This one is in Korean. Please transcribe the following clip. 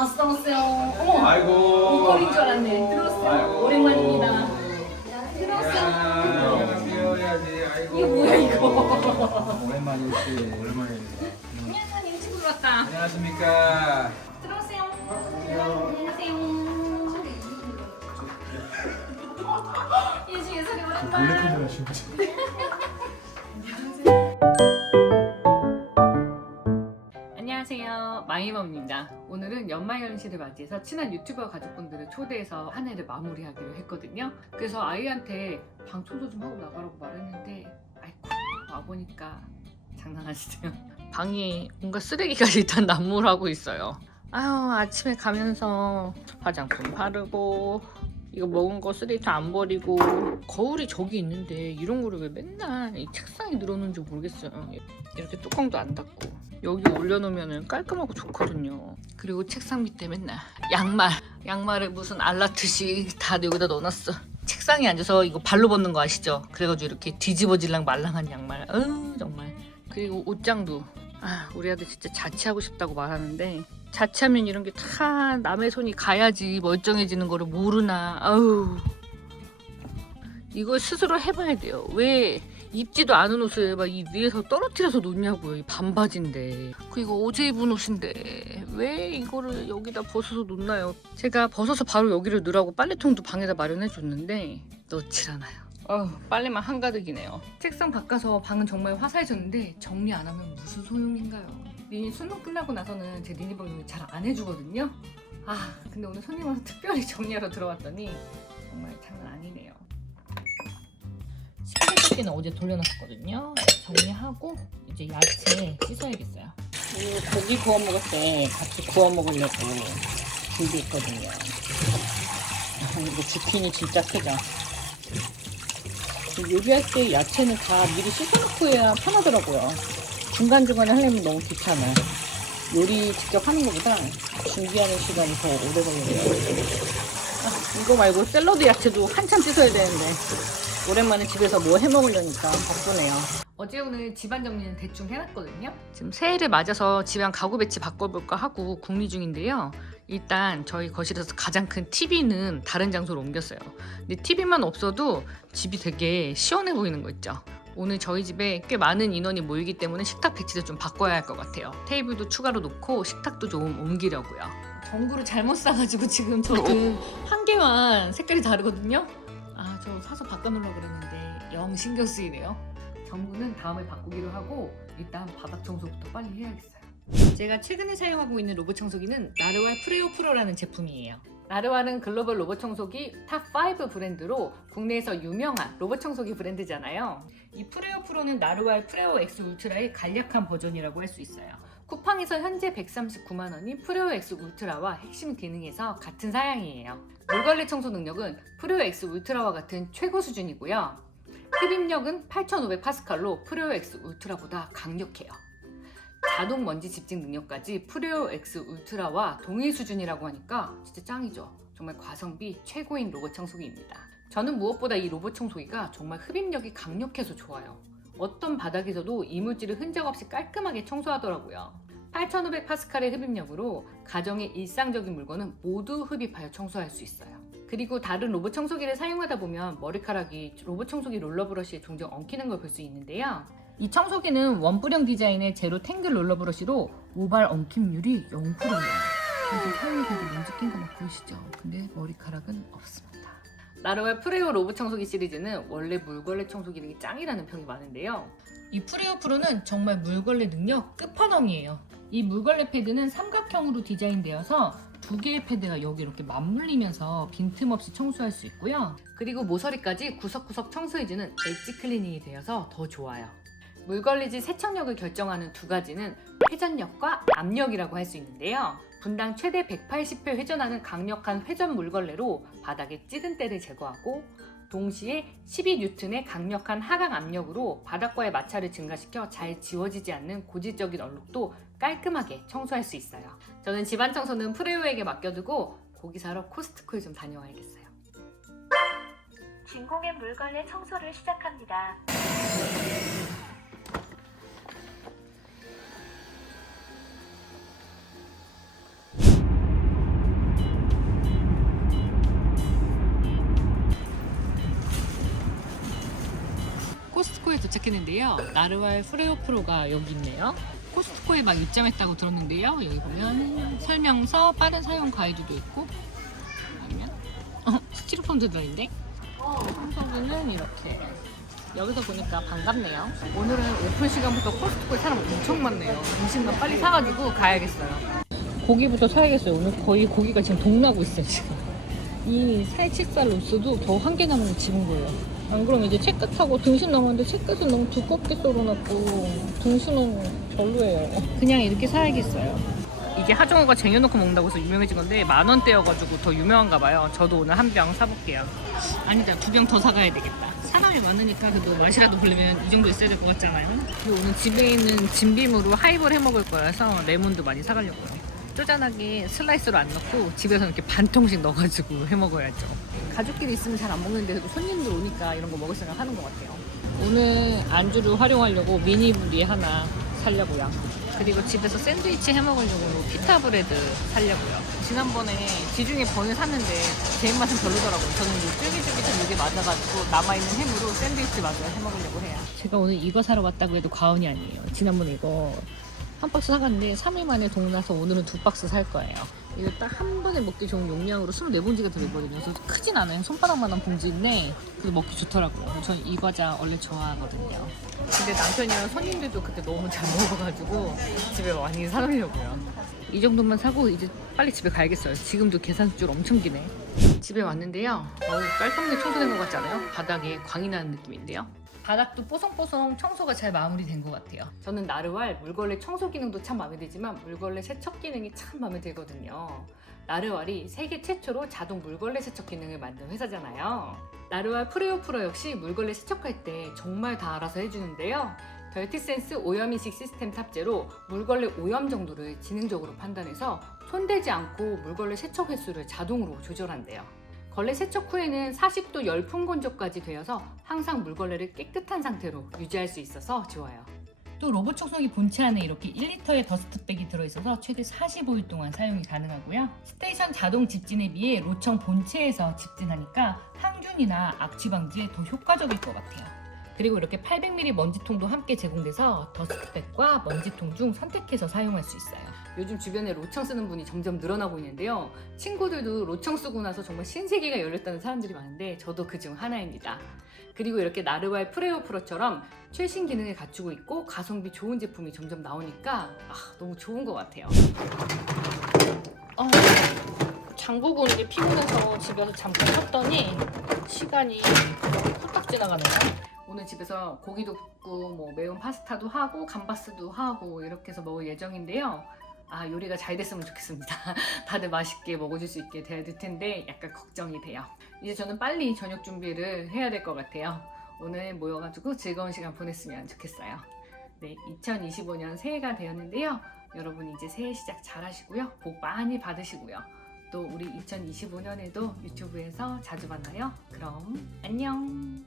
어서 오세요. 어머, 아이고. 목걸이인 줄 알았네. 들어오세요. 아이고. 오랜만입니다. 야, 귀여워야지. 아이고. 뭐야 이거? 오랜만이지. 오랜만입니다. 안녕하세요. 일찍 올랐다. 안녕하십니까. 들어오세요. 안녕하세요. 예지 예선이 오랜만. 안녕하세요. 연시를 맞이해서 친한 유튜버 가족분들을 초대해서 한 해를 마무리하기로 했거든요. 그래서 아이한테 방 청소 좀 하고 나가라고 말했는데 아이고 와보니까 장난하시죠? 방에 뭔가 쓰레기가 일단 난무하고 있어요. 아유 아침에 가면서 화장품 바르고 이거 먹은 거 쓰레기 안 버리고 거울이 저기 있는데 이런 거를 왜 맨날 이 책상에 늘어놓는지 모르겠어요. 이렇게 뚜껑도 안 닫고 여기 올려놓으면 깔끔하고 좋거든요. 그리고 책상 밑에 맨날 양말 양말을 무슨 알라트식 다 여기다 넣어놨어. 책상에 앉아서 이거 발로 벗는 거 아시죠? 그래가지고 이렇게 뒤집어질랑 말랑한 양말. 어우 정말. 그리고 옷장도 아 우리 아들 진짜 자취하고 싶다고 말하는데 자취하면 이런 게 다 남의 손이 가야지 멀쩡해지는 거를 모르나 아우 이걸 스스로 해봐야 돼요 왜 입지도 않은 옷을 막 이 위에서 떨어뜨려서 놓냐고요 이 반바지인데 그리고 어제 입은 옷인데 왜 이거를 여기다 벗어서 놓나요 제가 벗어서 바로 여기를 넣으라고 빨래통도 방에다 마련해 줬는데 넣질 않아요 어, 빨래만 한가득이네요. 책상 바꿔서 방은 정말 화사해졌는데 정리 안 하면 무슨 소용인가요? 리니 수능 끝나고 나서는 제 리니 방송을 잘 안 해주거든요. 아, 근데 오늘 손님 와서 특별히 정리하러 들어왔더니 정말 장난 아니네요. 식기세척기는 어제 돌려놨었거든요. 정리하고 이제 야채 씻어야겠어요. 그리고 고기 구워 먹을 때 같이 구워 먹으려고 준비했거든요. 아, 이거 주피니 진짜 크죠? 요리할 때 야채는 다 미리 씻어놓고 해야 편하더라고요. 중간중간에 하려면 너무 귀찮아. 요리 직접 하는 것보다 준비하는 시간이 더 오래 걸려요. 아, 이거 말고 샐러드 야채도 한참 씻어야 되는데 오랜만에 집에서 뭐 해먹으려니까 바쁘네요. 어제 오늘 집안 정리는 대충 해놨거든요. 지금 새해를 맞아서 집안 가구 배치 바꿔볼까 하고 궁리 중인데요. 일단 저희 거실에서 가장 큰 TV는 다른 장소로 옮겼어요. 근데 TV만 없어도 집이 되게 시원해 보이는 거 있죠. 오늘 저희 집에 꽤 많은 인원이 모이기 때문에 식탁 배치도 좀 바꿔야 할 것 같아요. 테이블도 추가로 놓고 식탁도 좀 옮기려고요. 전구를 잘못 사가지고 지금 저그한 개만 색깔이 다르거든요. 아저 사서 바꿔 놓으려고 그랬는데 영 신경 쓰이네요. 전구는 다음에 바꾸기로 하고 일단 바닥 청소부터 빨리 해야겠어요. 제가 최근에 사용하고 있는 로봇 청소기는 나르왈 프레오 프로라는 제품이에요. 나르왈은 글로벌 로봇 청소기 탑5 브랜드로 국내에서 유명한 로봇 청소기 브랜드잖아요. 이 프레오 프로는 나르왈 프레오 X 울트라의 간략한 버전이라고 할 수 있어요. 쿠팡에서 현재 139만 원인 프레오 X 울트라와 핵심 기능에서 같은 사양이에요. 물걸레 청소 능력은 X 울트라와 같은 최고 수준이고요. 흡입력은 8500 파스칼로 프레오 X 울트라보다 강력해요. 자동 먼지 집중 능력까지 X 울트라와 동일 수준이라고 하니까 진짜 짱이죠. 정말 과성비 최고인 로봇 청소기입니다. 저는 무엇보다 이 로봇 청소기가 정말 흡입력이 강력해서 좋아요. 어떤 바닥에서도 이물질을 흔적 없이 깔끔하게 청소하더라고요. 8500 파스칼의 흡입력으로 가정의 일상적인 물건은 모두 흡입하여 청소할 수 있어요. 그리고 다른 로봇 청소기를 사용하다 보면 머리카락이 로봇 청소기 롤러브러시에 종종 엉키는 걸 볼 수 있는데요. 이 청소기는 원뿔형 디자인의 제로 탱글 롤러브러시로 모발 엉킴률이 0%예요. 그래서 사용해도 먼지 낀 거 막 보이시죠? 근데 머리카락은 없습니다. 나르왈 프레오 로봇 청소기 시리즈는 원래 물걸레 청소 기능이 짱이라는 평이 많은데요. 이 프레오 프로는 정말 물걸레 능력 끝판왕이에요. 이 물걸레 패드는 삼각형으로 디자인되어서 두 개의 패드가 여기 이렇게 맞물리면서 빈틈없이 청소할 수 있고요. 그리고 모서리까지 구석구석 청소해주는 엣지 클리닝이 되어서 더 좋아요. 물걸레질 세척력을 결정하는 두 가지는 회전력과 압력이라고 할 수 있는데요. 분당 최대 180회 회전하는 강력한 회전 물걸레로 바닥에 찌든 때를 제거하고 동시에 12뉴턴의 강력한 하강 압력으로 바닥과의 마찰을 증가시켜 잘 지워지지 않는 고질적인 얼룩도 깔끔하게 청소할 수 있어요. 저는 집안 청소는 프레오에게 맡겨두고 고기 사러 코스트코에 좀 다녀와야겠어요. 진공의 물걸레 청소를 시작합니다. 도착했는데요. 나르왈 프레오 프로가 여기 있네요. 코스트코에 막 입점했다고 들었는데요. 여기 보면 설명서, 빠른 사용 가이드도 있고 아니면 어, 스티로폼 들어있는데 청소기는 이렇게 여기서 보니까 반갑네요. 오늘은 오픈 시간부터 코스트코에 사람 엄청 많네요. 음식만 빨리 사가지고 가야겠어요. 고기부터 사야겠어요. 오늘 거의 고기가 지금 동나고 있어요, 지금. 이 살치살 로스도 더한개 남은 집은 거예요. 안 그러면 이제 채끝하고 등심 남았는데 채끝은 너무 두껍게 썰어놨고 등심은 별로예요. 그냥 이렇게 사야겠어요. 이게 하정우가 쟁여놓고 먹는다고 해서 유명해진 건데 만 원대여가지고 더 유명한가 봐요. 저도 오늘 한 병 사볼게요. 아니다, 두 병 더 사가야 되겠다. 사람이 많으니까 그래도 맛이라도 보려면 이 정도 있어야 될 것 같잖아요. 그리고 오늘 집에 있는 진빔으로 하이볼 해 먹을 거라서 레몬도 많이 사가려고요. 쪼잔하게 슬라이스로 안 넣고 집에서 이렇게 반 통씩 넣어가지고 해 먹어야죠. 가족끼리 있으면 잘 안 먹는데 그래도 손님들 오니까 이런 거 먹을 생각 하는 것 같아요. 오늘 안주를 활용하려고 미니브리 하나 살려고요. 그리고 집에서 샌드위치 해 먹으려고 피타 브레드 살려고요. 지난번에 지중해 번을 샀는데 제 입맛은 별로더라고요. 저는 이 쫄깃쫄깃한 이게 맞아가지고 남아있는 햄으로 샌드위치 마저 해 먹으려고 해요. 제가 오늘 이거 사러 왔다고 해도 과언이 아니에요. 지난번에 이거 한 박스 사갔는데 3일 만에 동나서 오늘은 두 박스 살 거예요. 이거 딱 한 번에 먹기 좋은 용량으로 24봉지가 들어있거든요. 그래서 크진 않아요. 손바닥만한 봉지인데 그래도 먹기 좋더라고요. 전이 과자 원래 좋아하거든요. 근데 남편이랑 손님들도 그때 너무 잘 먹어가지고 집에 많이 사놓으려고요. 이 정도만 사고 이제 빨리 집에 가야겠어요. 지금도 계산줄 엄청 기네. 집에 왔는데요. 어우, 깔끔하게 청소된 것 같지 않아요? 바닥에 광이 나는 느낌인데요. 바닥도 뽀송뽀송 청소가 잘 마무리된 것 같아요. 저는 나르왈 물걸레 청소 기능도 참 마음에 들지만 물걸레 세척 기능이 참 마음에 들거든요. 나르왈이 세계 최초로 자동 물걸레 세척 기능을 만든 회사잖아요. 나르왈 프레오 프로 역시 물걸레 세척할 때 정말 다 알아서 해주는데요. 덜티센스 오염 인식 시스템 탑재로 물걸레 오염 정도를 지능적으로 판단해서 손대지 않고 물걸레 세척 횟수를 자동으로 조절한대요. 걸레 세척 후에는 40도 열풍 건조까지 되어서 항상 물걸레를 깨끗한 상태로 유지할 수 있어서 좋아요. 또 로봇 청소기 본체 안에 이렇게 1리터의 더스트백이 들어있어서 최대 45일 동안 사용이 가능하고요. 스테이션 자동 집진에 비해 로청 본체에서 집진하니까 항균이나 악취 방지에 더 효과적일 것 같아요. 그리고 이렇게 800ml 먼지통도 함께 제공돼서 더스트백과 먼지통 중 선택해서 사용할 수 있어요. 요즘 주변에 로청 쓰는 분이 점점 늘어나고 있는데요. 친구들도 로청 쓰고 나서 정말 신세계가 열렸다는 사람들이 많은데 저도 그 중 하나입니다. 그리고 이렇게 나르왈 프레오 프로처럼 최신 기능을 갖추고 있고 가성비 좋은 제품이 점점 나오니까 아, 너무 좋은 것 같아요. 어, 장보고 오는 게 피곤해서 집에서 잠깐 쉬었더니 시간이 후딱 지나가네요. 오늘 집에서 고기도 굽고 뭐 매운 파스타도 하고 감바스도 하고 이렇게 해서 먹을 예정인데요. 아 요리가 잘 됐으면 좋겠습니다. 다들 맛있게 먹어줄 수 있게 돼야 될 텐데 약간 걱정이 돼요. 이제 저는 빨리 저녁 준비를 해야 될 것 같아요. 오늘 모여가지고 즐거운 시간 보냈으면 좋겠어요. 네, 2025년 새해가 되었는데요. 여러분 이제 새해 시작 잘 하시고요. 복 많이 받으시고요. 또 우리 2025년에도 유튜브에서 자주 만나요. 그럼 안녕!